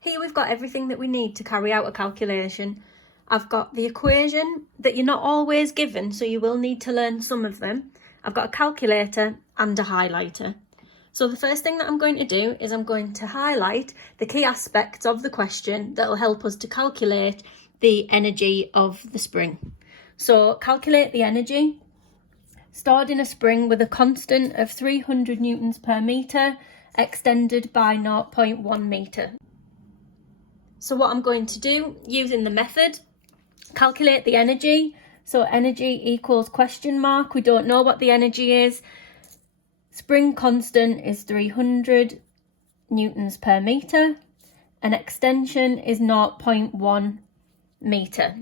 Here we've got everything that we need to carry out a calculation. I've got the equation that you're not always given, so you will need to learn some of them. I've got a calculator and a highlighter. So the first thing that I'm going to do is I'm going to highlight the key aspects of the question that will help us to calculate the energy of the spring. So calculate the energy stored in a spring with a constant of 300 newtons per metre extended by 0.1 metre. So what I'm going to do using the method, calculate the energy. So energy equals question mark. We don't know what the energy is. Spring constant is 300 newtons per metre and extension is 0.1 metre.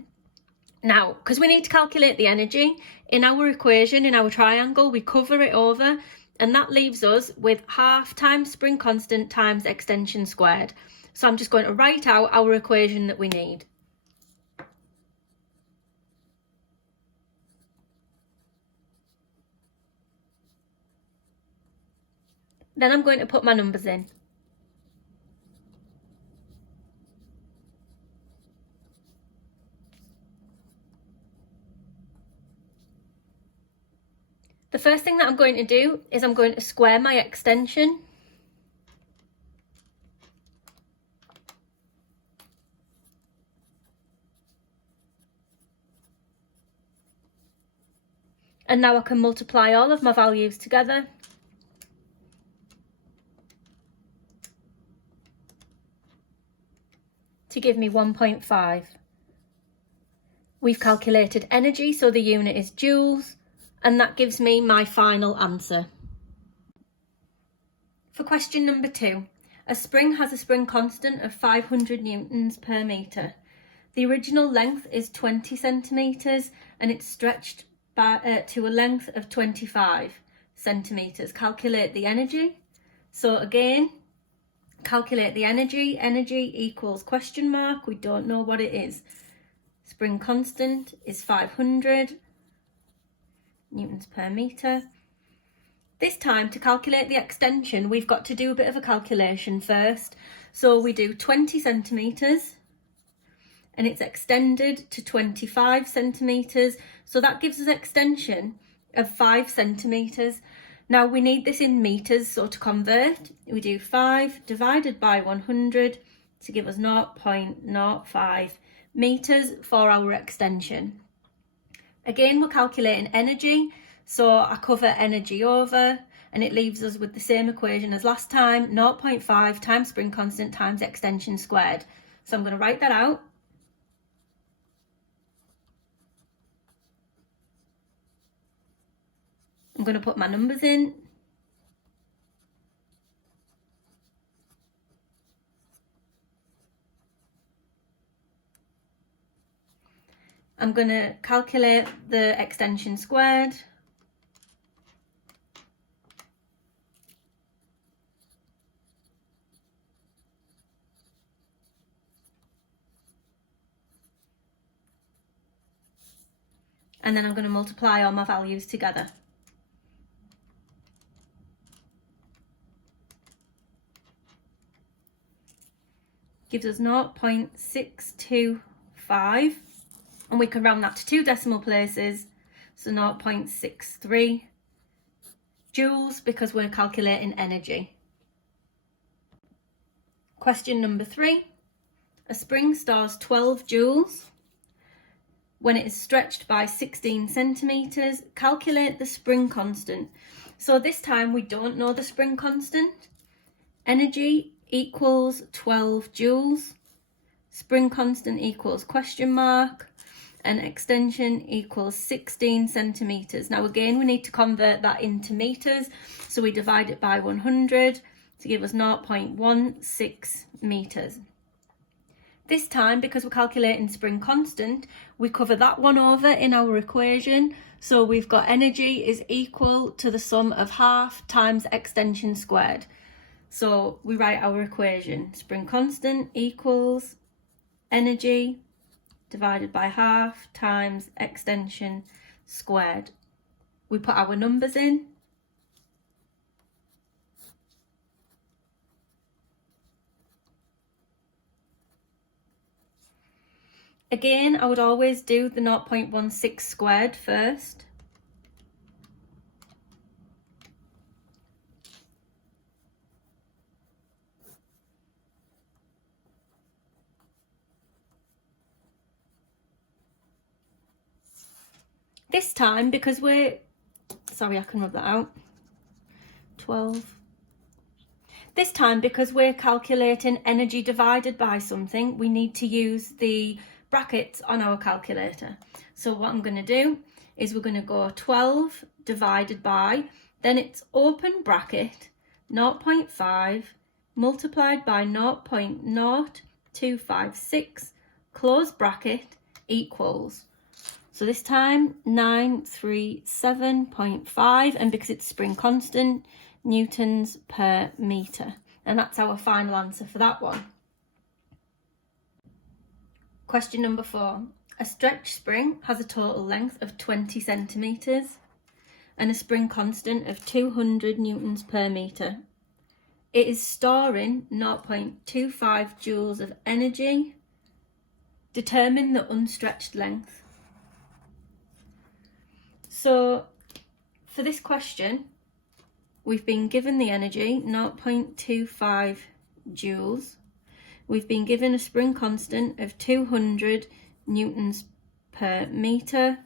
Now, because we need to calculate the energy, in our equation, in our triangle, we cover it over and that leaves us with half times spring constant times extension squared. So I'm just going to write out our equation that we need. Then I'm going to put my numbers in. The first thing that I'm going to do is I'm going to square my extension. And now I can multiply all of my values together. To give me 1.5. We've calculated energy, so the unit is joules, and that gives me my final answer. For question number 2, a spring has a spring constant of 500 newtons per metre. The original length is 20 centimetres and it's stretched to a length of 25 centimetres. Calculate the energy. So again, calculate the energy. Energy equals question mark. We don't know what it is. Spring constant is 500 newtons per metre. This time, to calculate the extension, we've got to do a bit of a calculation first. So we do 20 centimetres and it's extended to 25 centimetres. So that gives us extension of 5 centimetres. Now we need this in metres, so to convert, we do 5 divided by 100 to give us 0.05 metres for our extension. Again, we're calculating energy, so I cover energy over and it leaves us with the same equation as last time, 0.5 times spring constant times extension squared. So I'm going to write that out. I'm going to put my numbers in. I'm going to calculate the extension squared. And then I'm going to multiply all my values together. Gives us 0.625. And we can round that to 2 decimal places, so 0.63 joules because we're calculating energy. Question number 3. A spring stores 12 joules. When it is stretched by 16 centimetres, calculate the spring constant. So this time we don't know the spring constant. Energy equals 12 joules. Spring constant equals question mark. And extension equals 16 centimetres. Now again, we need to convert that into metres. So we divide it by 100 to give us 0.16 metres. This time, because we're calculating spring constant, we cover that one over in our equation. So we've got energy is equal to the sum of half times extension squared. So we write our equation. Spring constant equals energy divided by half times extension squared. We put our numbers in. Again, I would always do the 0.16 squared first. This time, because we're, sorry, I can rub that out, 12. This time, because we're calculating energy divided by something, we need to use the brackets on our calculator. So what I'm going to do is we're going to go 12 divided by, then it's open bracket, 0.5 multiplied by 0.0256, close bracket, equals. So this time 937.5, and because it's spring constant, newtons per metre. And that's our final answer for that one. Question number 4. A stretch spring has a total length of 20 centimetres and a spring constant of 200 newtons per metre. It is storing 0.25 joules of energy. Determine the unstretched length. So for this question, we've been given the energy, 0.25 joules. We've been given a spring constant of 200 newtons per metre.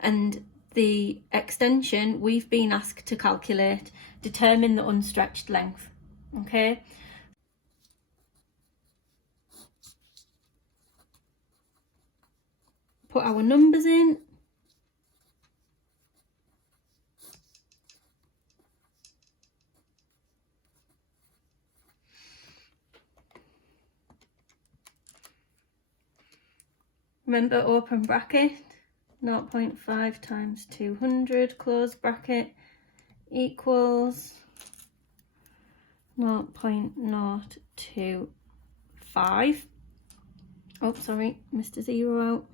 And the extension we've been asked to calculate, determine the unstretched length. Okay. Put our numbers in. Remember, open bracket, 0.5 times 200, close bracket, equals 0.025. Oh, sorry, missed a zero out.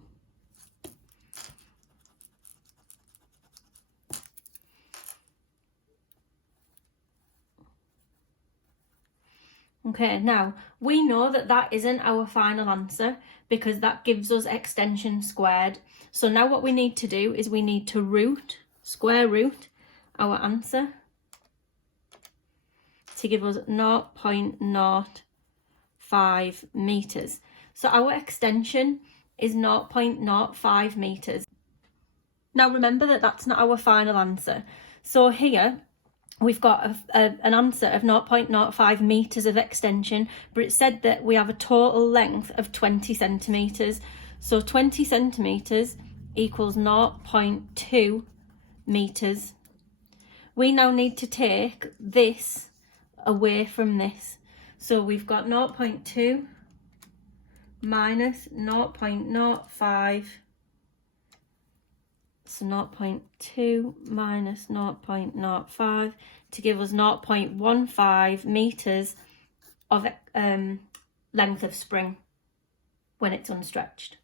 Okay, now we know that that isn't our final answer because that gives us extension squared. So now what we need to do is we need to square root our answer to give us 0.05 metres. So our extension is 0.05 metres. Now remember that that's not our final answer. So here we've got an answer of 0.05 metres of extension, but it said that we have a total length of 20 centimetres. So 20 centimetres equals 0.2 metres. We now need to take this away from this. So we've got 0.2 minus 0.05. So 0.2 minus 0.05 to give us 0.15 metres of length of spring when it's unstretched.